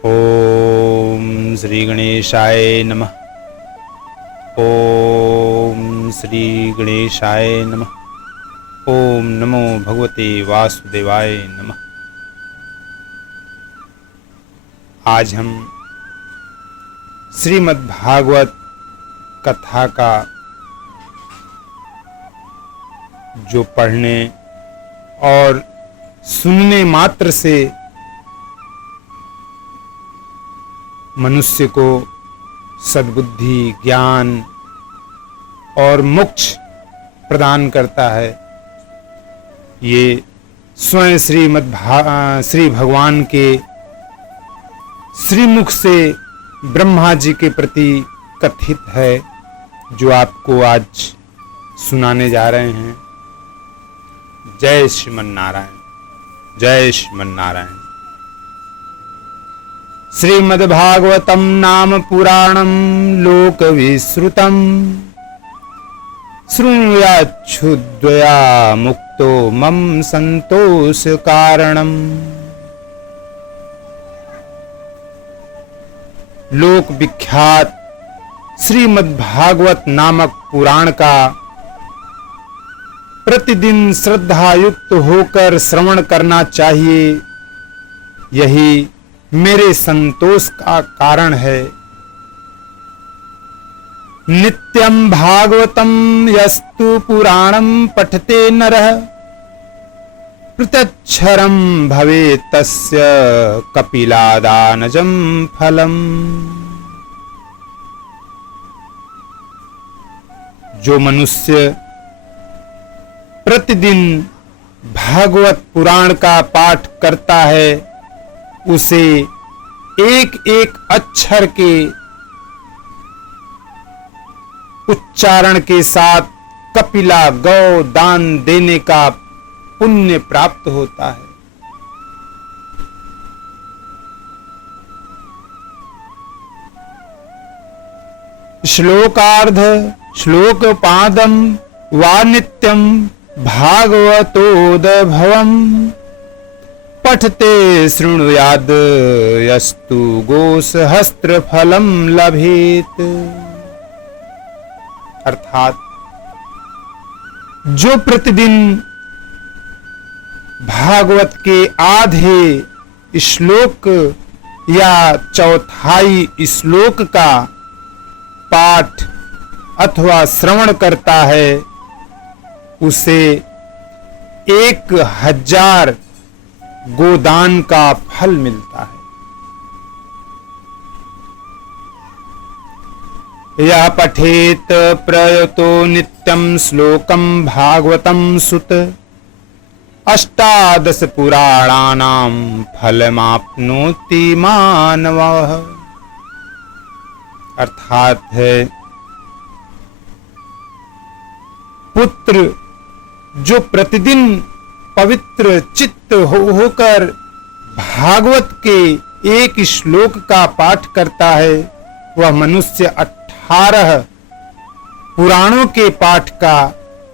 ओम श्री गणेशाय नमः। ओम श्री गणेशाय नमः। ओम नमो भगवते वासुदेवाय नमः। आज हम श्रीमद् भागवत कथा का जो पढ़ने और सुनने मात्र से मनुष्य को सद्बुद्धि, ज्ञान और मोक्ष प्रदान करता है, ये स्वयं श्री भगवान के श्रीमुख से ब्रह्मा जी के प्रति कथित है, जो आपको आज सुनाने जा रहे हैं। जय श्रीमन्नारायण, जय श्रीमन्नारायण। श्रीमद्भागवतम नाम पुराणम लोकविश्रुतम शृणुयाच्छुद्वया मुक्तो मम संतोष कारणम। लोक विख्यात श्रीमद्भागवत नामक पुराण का प्रतिदिन श्रद्धायुक्त होकर श्रवण करना चाहिए, यही मेरे संतोष का कारण है। नित्यं भागवतं यस्तु पुराणं पठते नरः प्रत्यक्षरं भवेत् तस्य कपिलादानजं फलम्। जो मनुष्य प्रतिदिन भागवत पुराण का पाठ करता है, उसे एक एक अक्षर के उच्चारण के साथ कपिला गौ दान देने का पुण्य प्राप्त होता है। श्लोकार्ध श्लोकपादम वा नित्यम भागवतोद्भवम् पठते शृणुयाद यस्तु गोसहस्त्र फलम लभेत। अर्थात जो प्रतिदिन भागवत के आधे श्लोक या चौथाई श्लोक का पाठ अथवा श्रवण करता है, उसे 1000 गोदान का फल मिलता है। यह पठेत प्रयतो नित्यं श्लोकं भागवतं सुत 18 पुराणानां फलमाप्नोति मानवः। अर्थात है, पुत्र जो प्रतिदिन पवित्र चित्त होकर भागवत के एक श्लोक का पाठ करता है, वह मनुष्य 18 पुराणों के पाठ का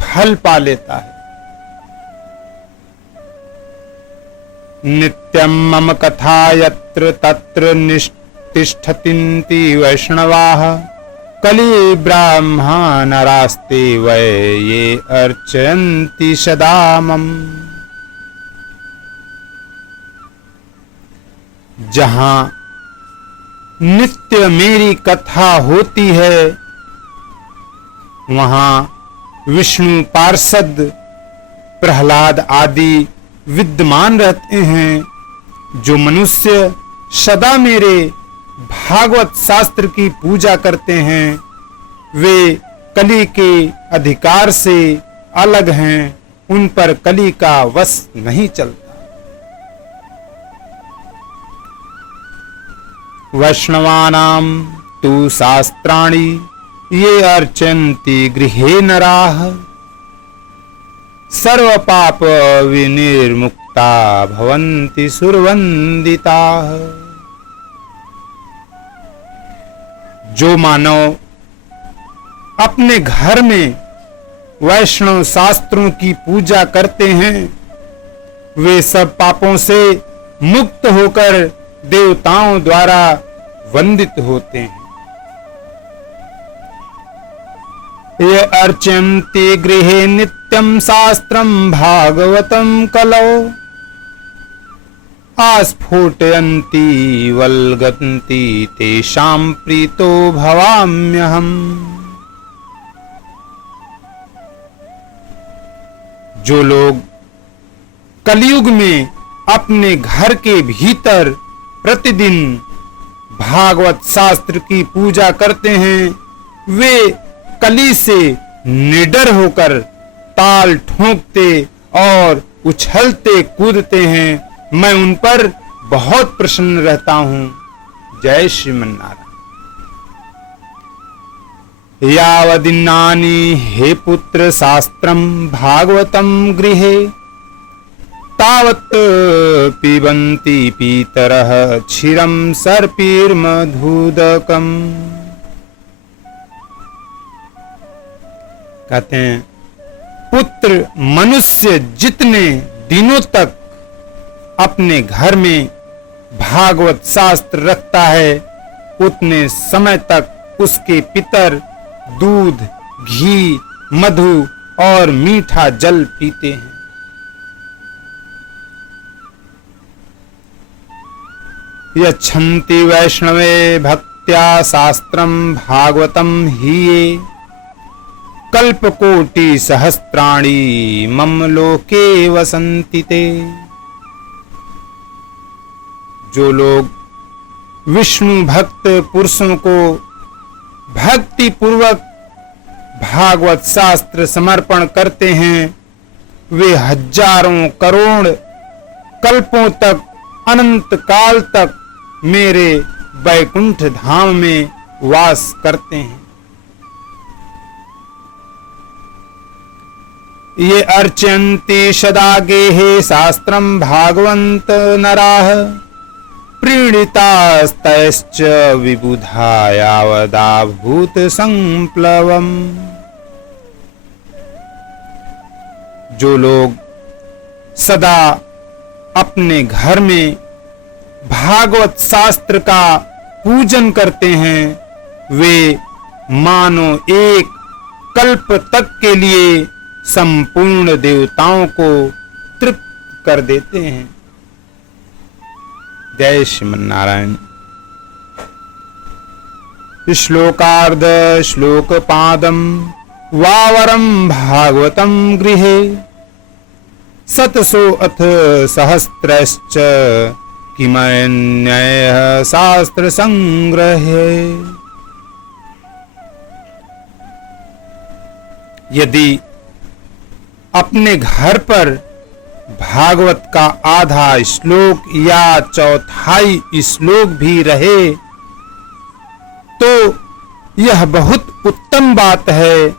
फल पा लेता है। नित्यं मम कथा यत्र तत्र निष्ठिष्ठन्ति वैष्णवाः कलि ब्राह्मणा नरास्ते वै ये अर्चयन्ति सदा मम। जहां नित्य मेरी कथा होती है, वहां विष्णु पार्षद प्रहलाद आदि विद्यमान रहते हैं। जो मनुष्य सदा मेरे भागवत शास्त्र की पूजा करते हैं, वे कलि के अधिकार से अलग हैं, उन पर कलि का वश नहीं चलता। वैष्णवानां तु शास्त्राणि ये अर्चन्ति गृहे नराः सर्व पाप विनिर्मुक्ता भवन्ति सुरवन्दिताः। जो मानव अपने घर में वैष्णव शास्त्रों की पूजा करते हैं, वे सब पापों से मुक्त होकर देवताओं द्वारा वंदित होते हैं। ये अर्चन्ति गृहे नित्यं शास्त्रं भागवतं कलौ आस्फुटयन्ति वल्गन्ति तेषां प्रीतो भवाम्यहम्। जो लोग कलयुग में अपने घर के भीतर प्रतिदिन भागवत शास्त्र की पूजा करते हैं, वे कली से निडर होकर ताल ठोंकते और उछलते कूदते हैं। मैं उन पर बहुत प्रसन्न रहता हूं। जय श्रीमन्नारायण। यावदिन्नानि हे पुत्र शास्त्रं भागवतं गृहे तावत् पिबन्ति पीतरः क्षीरं सर्पीर्मधुदकम्। कहते हैं, पुत्र मनुष्य जितने दिनों तक अपने घर में भागवत शास्त्र रखता है, उतने समय तक उसके पितर दूध, घी, मधु और मीठा जल पीते हैं। यच्छन्ति वैष्णवे भक्त्या शास्त्रं भागवतं हि ये कल्पकोटि सहस्राणि मम लोके वसन्ति ते। जो लोग विष्णु भक्त पुरुषों को भक्ति पूर्वक भागवत शास्त्र समर्पण करते हैं, वे हजारों करोड़ कल्पों तक, अनंत काल तक मेरे वैकुंठ धाम में वास करते हैं। ये अर्चन्ति सदा गेहे शास्त्रं भागवन्त नराः प्रीणितास्तैश्च विबुधा यावदाभूत संप्लवम्। जो लोग सदा अपने घर में भागवत शास्त्र का पूजन करते हैं, वे मानो एक कल्प तक के लिए संपूर्ण देवताओं को तृप्त कर देते हैं। जय श्रीमन्नारायण। श्लोकार्ध श्लोकपादं वावरं भागवतं गृहे शतसो अथ सहस्रश्च किमन्यः शास्त्र संग्रहे। यदि अपने घर पर भागवत का आधा श्लोक या चौथाई श्लोक भी रहे तो यह बहुत उत्तम बात है।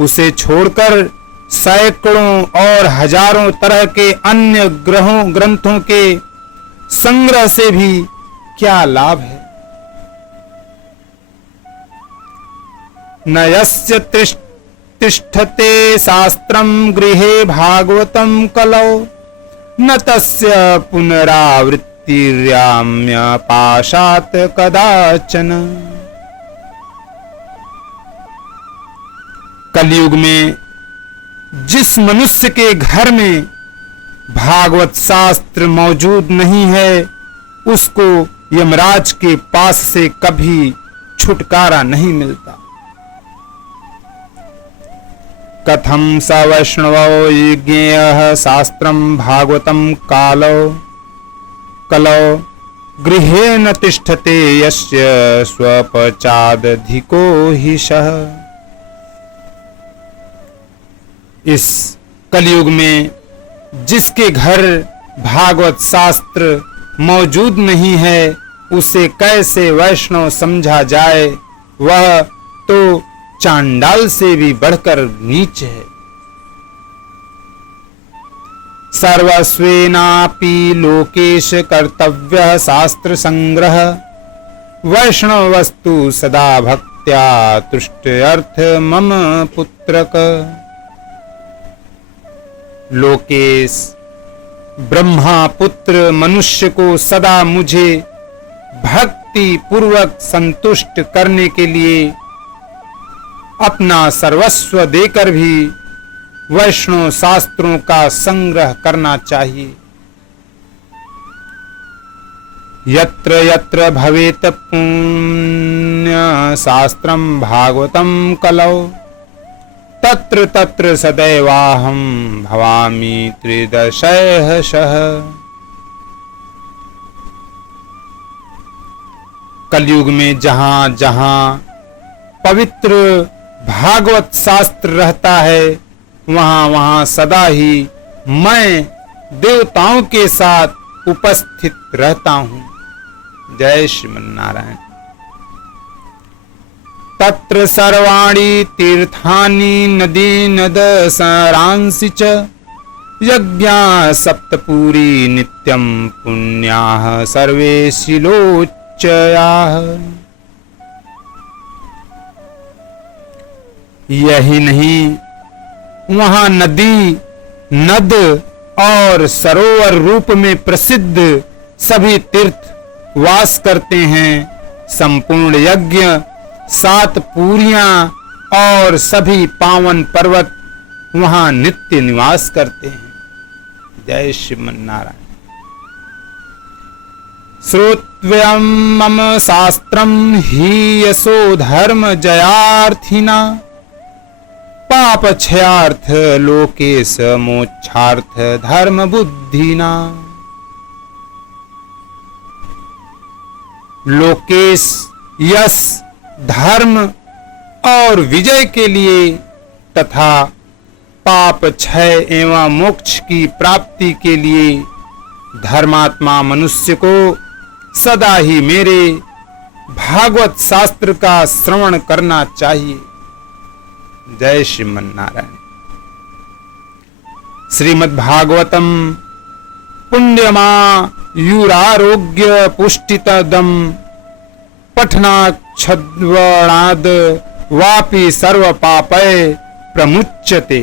उसे छोड़कर सैकड़ों और हजारों तरह के अन्य ग्रंथों के संग्रह से भी क्या लाभ है। न यस्य तिष्ठते शास्त्रं गृहे भागवतं कलौ न तस्य पुनरावृत्तिर्याम्य पाशात् कदाचन। कलयुग में जिस मनुष्य के घर में भागवत शास्त्र मौजूद नहीं है, उसको यमराज के पास से कभी छुटकारा नहीं मिलता। कथं स वैष्णवो यज्ञेयः शास्त्रं भागवतं कलौ गृहे न तिष्ठते यस्य स्वपचादधिको हि सः। इस कलयुग में जिसके घर भागवत शास्त्र मौजूद नहीं है, उसे कैसे वैष्णव समझा जाए। वह तो चांडाल से भी बढ़कर नीच है। सर्वस्वेनापि लोकेश कर्तव्य शास्त्र संग्रह वैष्णव वस्तु सदा भक्त्या तुष्टयर्थ मम पुत्रक। लोकेश ब्रह्मा पुत्र मनुष्य को सदा मुझे भक्ति पूर्वक संतुष्ट करने के लिए अपना सर्वस्व देकर भी वैष्णव शास्त्रों का संग्रह करना चाहिए। यत्र यत्र भवेत पुण्य शास्त्रम भागवतम कलौ तत्र तत्र सदैवाहम भवामि त्रिदशैः। कलयुग में जहां जहां पवित्र भागवत शास्त्र रहता है वहां वहां सदा ही मैं देवताओं के साथ उपस्थित रहता हूं। जय श्रीमन्नारायण। तत्र सर्वाणि तीर्थानि नदी नद सरांसि च यज्ञा सप्तपुरी नित्यं पुण्याः सर्वे शिलोच्चयाः। यही नहीं, वहां नदी नद और सरोवर रूप में प्रसिद्ध सभी तीर्थ वास करते हैं। संपूर्ण यज्ञ, 7 पूरियां और सभी पावन पर्वत वहां नित्य निवास करते हैं। जय श्रीमन्नारायण। श्रोतव्यं मम शास्त्रम हि यशो धर्म जयार्थिना पाप क्षयार्थ लोकेश मोक्षार्थ धर्म बुद्धिना। लोकेश यश धर्म और विजय के लिए तथा पाप क्षय एवं मोक्ष की प्राप्ति के लिए धर्मात्मा मनुष्य को सदा ही मेरे भागवत शास्त्र का श्रवण करना चाहिए। जय श्रीमन्नारायण। श्रीमद् भागवतम पुण्यमा युरारोग्य पुष्टितदम पठनाच्छद्वणाद वापि सर्व पापय प्रमुच्यते।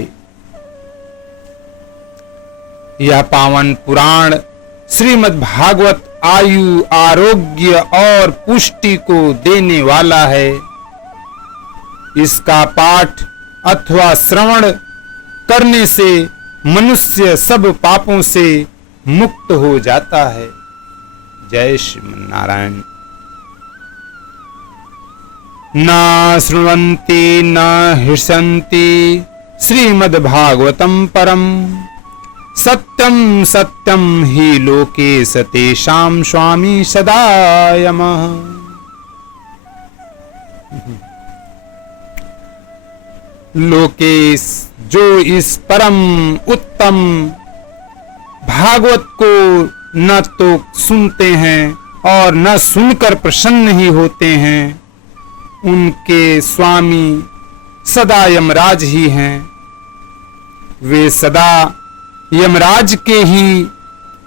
यह पावन पुराण श्रीमद् भागवत आयु आरोग्य और पुष्टि को देने वाला है। इसका पाठ अथवा श्रवण करने से मनुष्य सब पापों से मुक्त हो जाता है। जय श्रीमन्नारायण। न शृण्वन्ति न हृष्यन्ति श्रीमद् भागवतम परम सत्यम सत्यम हि लोके सतेषां स्वामी सदायमः। लोकेश जो इस परम उत्तम भागवत को न तो सुनते हैं और न सुनकर प्रसन्न ही होते हैं, उनके स्वामी सदा यमराज ही हैं। वे सदा यमराज के ही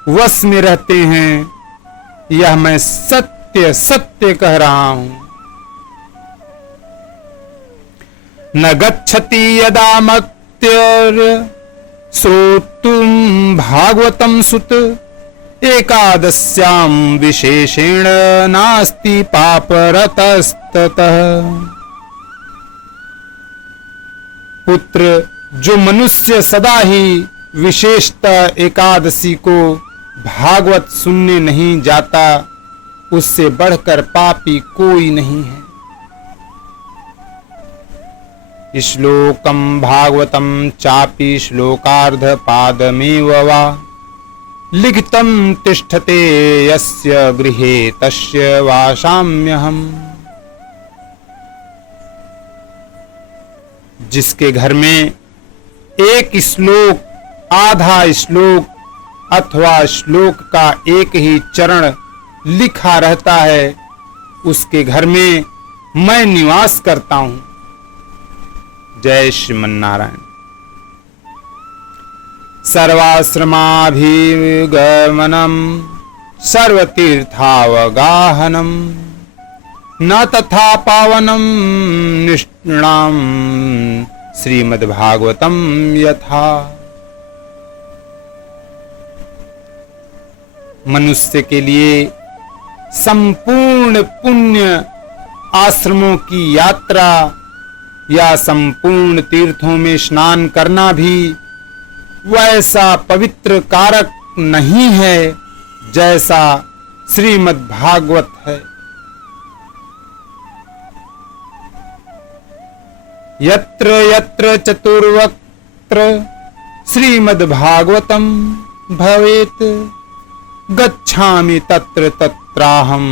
वश में रहते हैं। यह मैं सत्य सत्य कह रहा हूं। न गच्छति यदा मर्त्यर श्रोतुं भागवतं सुत एकादश्यां विशेषेण नास्ति पापरतस्ततः। पुत्र, जो मनुष्य सदा ही विशेषतः एकादशी को भागवत सुनने नहीं जाता, उससे बढ़कर पापी कोई नहीं है। श्लोकम भागवतम चापि श्लोकार्ध पादमेव वा लिखितं तिष्ठते यस्य गृहे तस्य वासाम्यहम्। जिसके घर में एक श्लोक, आधा श्लोक अथवा श्लोक का एक ही चरण लिखा रहता है, उसके घर में मैं निवास करता हूं। जय श्रीमन्नारायण। सर्वाश्रमाभिगमनम सर्वतीर्थावगाहनम न तथा पावनम निष्णाम श्रीमद्भागवतम यथा। मनुष्य के लिए संपूर्ण पुण्य आश्रमों की यात्रा या संपूर्ण तीर्थों में स्नान करना भी वैसा पवित्र कारक नहीं है जैसा श्रीमद् भागवत है। यत्र यत्र चतुर्वक्त्र श्रीमद् भागवतम भवेत गच्छामि तत्र तत्राहम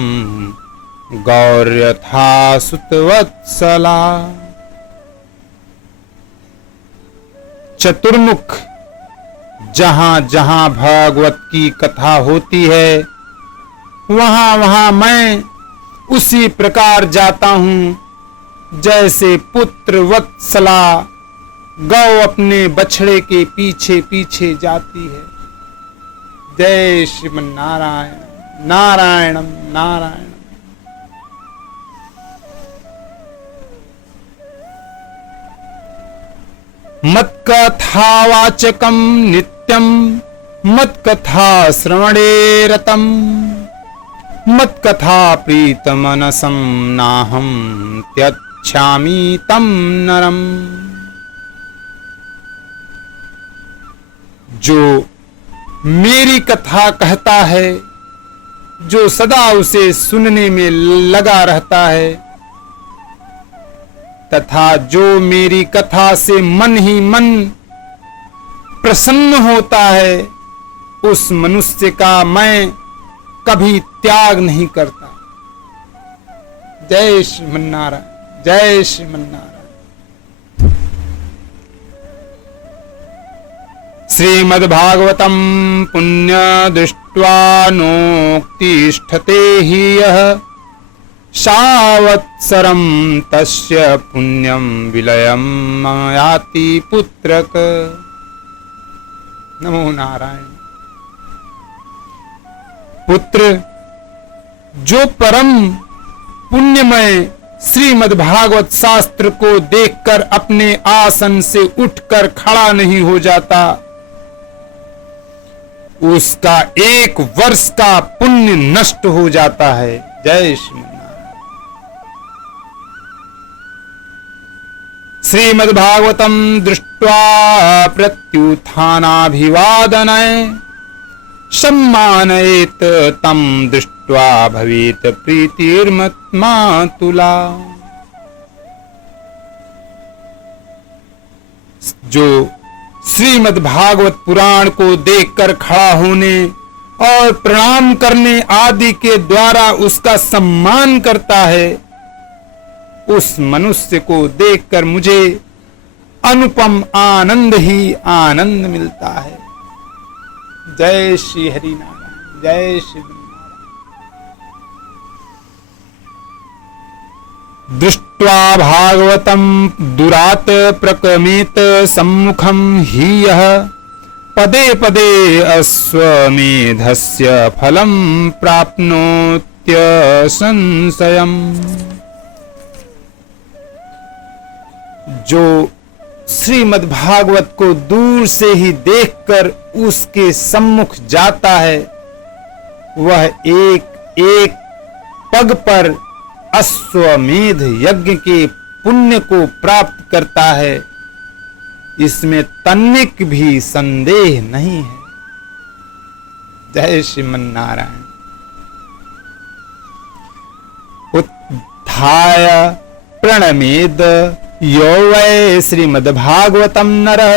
गौर्यथा सुतवत्सला। चतुर्मुख जहां जहां भागवत की कथा होती है वहां वहां मैं उसी प्रकार जाता हूं जैसे पुत्र वत्सला गौ अपने बछड़े के पीछे पीछे जाती है। जय श्रीमन नारायण नारायणम नारायण। मत्कथावाचकं नित्यं मत्कथा श्रवणे रतं मत्कथा प्रीतमनसं नाहं त्यच्छामि तं नरम। जो मेरी कथा कहता है, जो सदा उसे सुनने में लगा रहता है तथा जो मेरी कथा से मन ही मन प्रसन्न होता है, उस मनुष्य का मैं कभी त्याग नहीं करता। जय श्रीमन्नारायण जय श्रीमन्नारायण। श्रीमद्भागवतम पुण्य दृष्ट्वा नोक्तिष्ठते हि यः सावत्सरं तस्य पुण्यं विलयं याति पुत्रक। नमो नारायण। पुत्र, जो परम पुण्यमय श्रीमद्भागवत शास्त्र को देखकर अपने आसन से उठकर खड़ा नहीं हो जाता, उसका 1 वर्ष का पुण्य नष्ट हो जाता है। जय श्री श्रीमद्भागवतम दृष्ट्वा प्रत्युत्थानाभिवादनय सम्मानयेत तं दृष्ट्वा भवेत प्रीतिर्मत्मातुला। जो श्रीमद्भागवत पुराण को देखकर खड़ा होने और प्रणाम करने आदि के द्वारा उसका सम्मान करता है, उस मनुष्य को देखकर मुझे अनुपम आनंद ही आनंद मिलता है। जय श्री हरि नारायण जय श्री नारायण। दृष्ट्वा भागवतं दुरात प्रक्रमेत सम्मुखं हि यः पदे पदे अश्वमेधस्य फलं प्राप्नोत्यसंशयम्। जो श्रीमद्भागवत को दूर से ही देखकर उसके सम्मुख जाता है, वह एक एक पग पर अश्वमेध यज्ञ के पुण्य को प्राप्त करता है, इसमें तनिक भी संदेह नहीं है। जय श्रीमन्नारायण। उत्थाय प्रणमेद यो वै श्रीमद्भागवतं नरः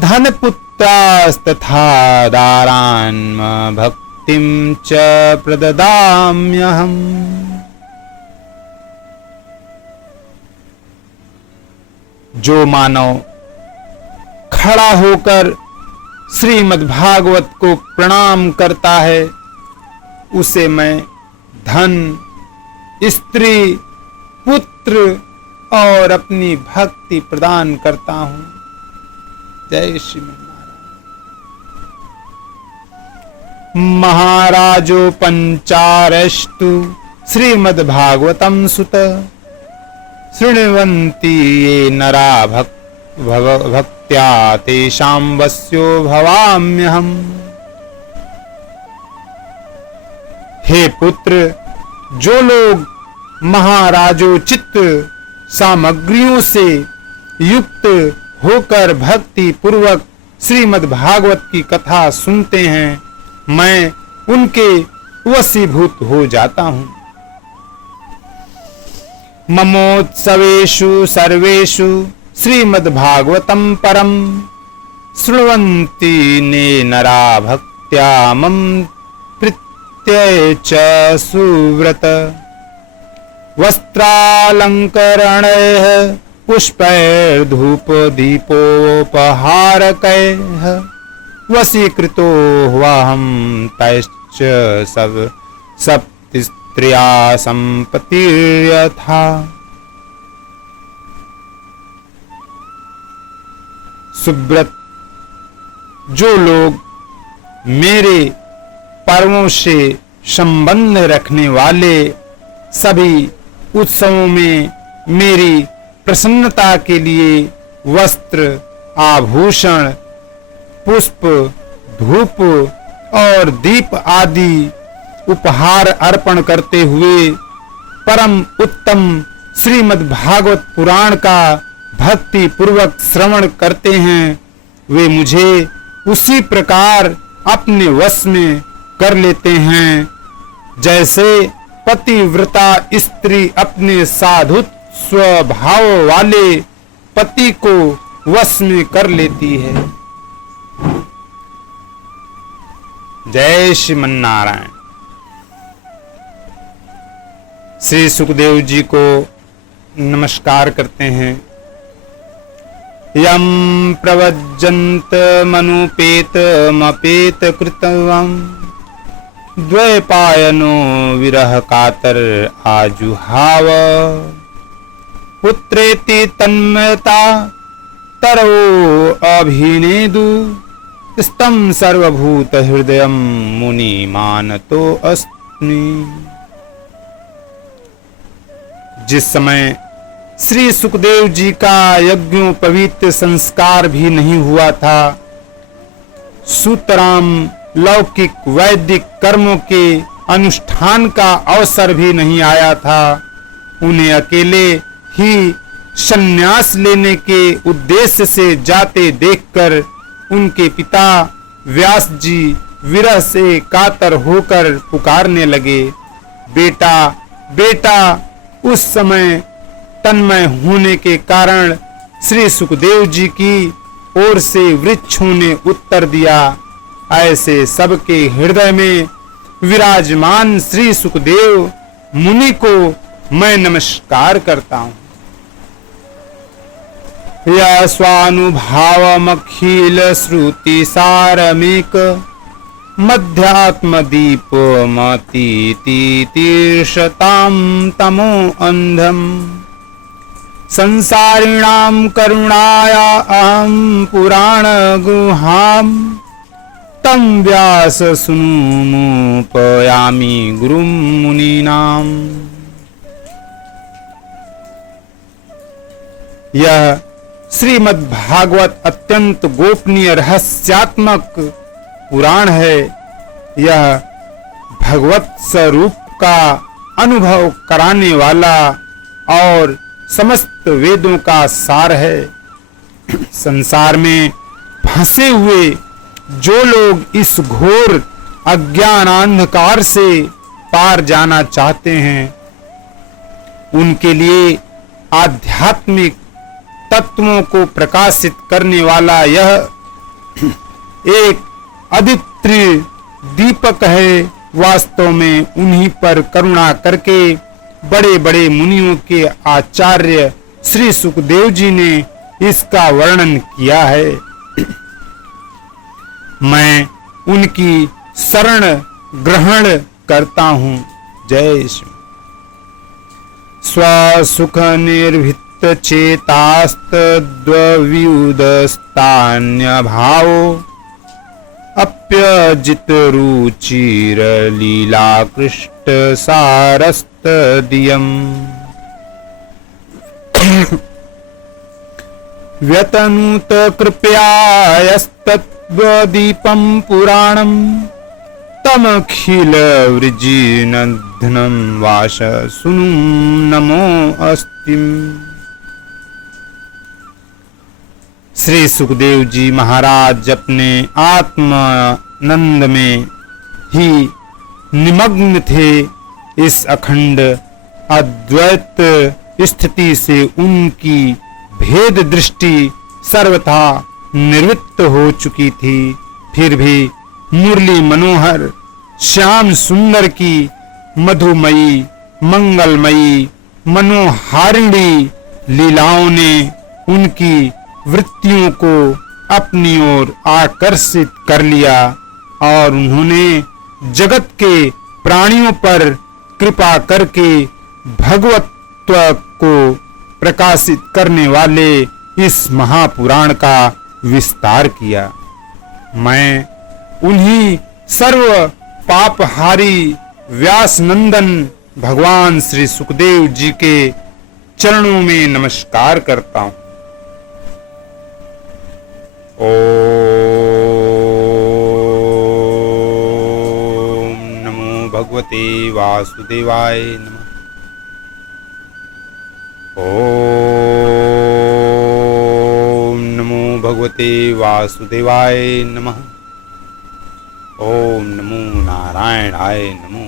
धनपुत्रास्तथा दारान्म भक्तिं च प्रददाम्यहम्। जो मानव खड़ा होकर श्रीमद्भागवत को प्रणाम करता है, उसे मैं धन, स्त्री, पुत्र और अपनी भक्ति प्रदान करता हूं। जय श्रीमन्नारायण। महाराजो पंचारस्तु श्रीमद्भागवतं सुत शृण्वन्ति ये नरा भक्त्या तेषां वश्यो भवाम्यहम्। हे पुत्र, जो लोग महाराजोचित सामग्रियों से युक्त होकर भक्ति पूर्वक श्रीमद् भागवत की कथा सुनते हैं, मैं उनके वशीभूत हो जाता हूं। ममोत्सवेषु सर्वेषु श्रीमद् भागवतम परम शृण्वन्ति ने नरा भक्त्या मम प्रीत्यै च सुव्रत। वस्त्रालंकरणैः पुष्पैर्धूपदीपोपहारकैः वशीकृतो ह्वहं तैश्च सप्तस्त्रिया संपत्तिर्यथा। सुव्रत, जो लोग मेरे पर्वों से संबंध रखने वाले सभी उत्सवों में मेरी प्रसन्नता के लिए वस्त्र, आभूषण, पुष्प, धूप और दीप आदि उपहार अर्पण करते हुए परम उत्तम श्रीमद् भागवत पुराण का भक्ति पूर्वक श्रवण करते हैं, वे मुझे उसी प्रकार अपने वश में कर लेते हैं जैसे पतिव्रता स्त्री अपने साधु स्वभाव वाले पति को वश में कर लेती है। जय श्रीमन्नारायण। श्री सुखदेव जी को नमस्कार करते हैं। यम प्रवज्जन्त मनुपेत मपेत कृतवम द्वैपायनो विरह कातर आजुहाव। पुत्रेति तन्मयता तरो अभिनेदु स्तम सर्वभूत हृदयम मुनि मानतो अस्मि। जिस समय श्री सुखदेव जी का यज्ञोपवीत संस्कार भी नहीं हुआ था, सूतराम लौकिक वैदिक कर्मों के अनुष्ठान का अवसर भी नहीं आया था, उन्हें अकेले ही संन्यास लेने के उद्देश्य से जाते देखकर उनके पिता व्यास जी विरह से कातर होकर पुकारने लगे, बेटा बेटा। उस समय तन्मय होने के कारण श्री सुखदेव जी की ओर से वृक्षों ने उत्तर दिया, ऐसे सबके हृदय में विराजमान श्री सुखदेव मुनि को मैं नमस्कार करता हूँ। या स्वानुभावमखिल श्रुति सारमेक मध्यात्म दीप मतीतीर्षतां तमो अंधम। संसारिणां करुणाया अहं पुराण गुहाम तम व्यास सुनुमुपयामि गुरुं मुनीनाम्। यह श्रीमद् भागवत अत्यंत गोपनीय रहस्यात्मक पुराण है। यह भगवत स्वरूप का अनुभव कराने वाला और समस्त वेदों का सार है। संसार में फंसे हुए जो लोग इस घोर अज्ञानांधकार से पार जाना चाहते हैं, उनके लिए आध्यात्मिक तत्वों को प्रकाशित करने वाला यह एक अद्वितीय दीपक है। वास्तव में उन्हीं पर करुणा करके बड़े बड़े मुनियों के आचार्य श्री सुखदेव जी ने इसका वर्णन किया है। मैं उनकी शरण ग्रहण करता हूँ। जय श्री। स्वसुख निर्भित चेतास्तद्व्युदस्तान्य भावो अप्यजित रुचिर लीला कृष्ट सारस्तदियम्। व्यतनुत कृपयायस्तत्त्वदीपं पुराणं तमखिल वृजिनधनं वास सुनु नमो अस्तिम। श्री सुखदेव जी महाराज अपने आत्मानंद में ही निमग्न थे। इस अखंड अद्वैत स्थिति से उनकी भेद दृष्टि सर्वथा निवृत्त हो चुकी थी। फिर भी मुरली मनोहर श्याम सुंदर की मधुमयी मंगलमयी मनोहारिणी लीलाओं ने उनकी वृत्तियों को अपनी ओर आकर्षित कर लिया और उन्होंने जगत के प्राणियों पर कृपा करके भगवत्व को प्रकाशित करने वाले इस महापुराण का विस्तार किया। मैं उन्हीं सर्व पापहारी व्यास नंदन भगवान श्री सुखदेव जी के चरणों में नमस्कार करता हूं। ओम नमो भगवते वासुदेवाय नमः। ओम नमो भगवते वासुदेवाय नमः। ओम नमो नारायणाय नमो।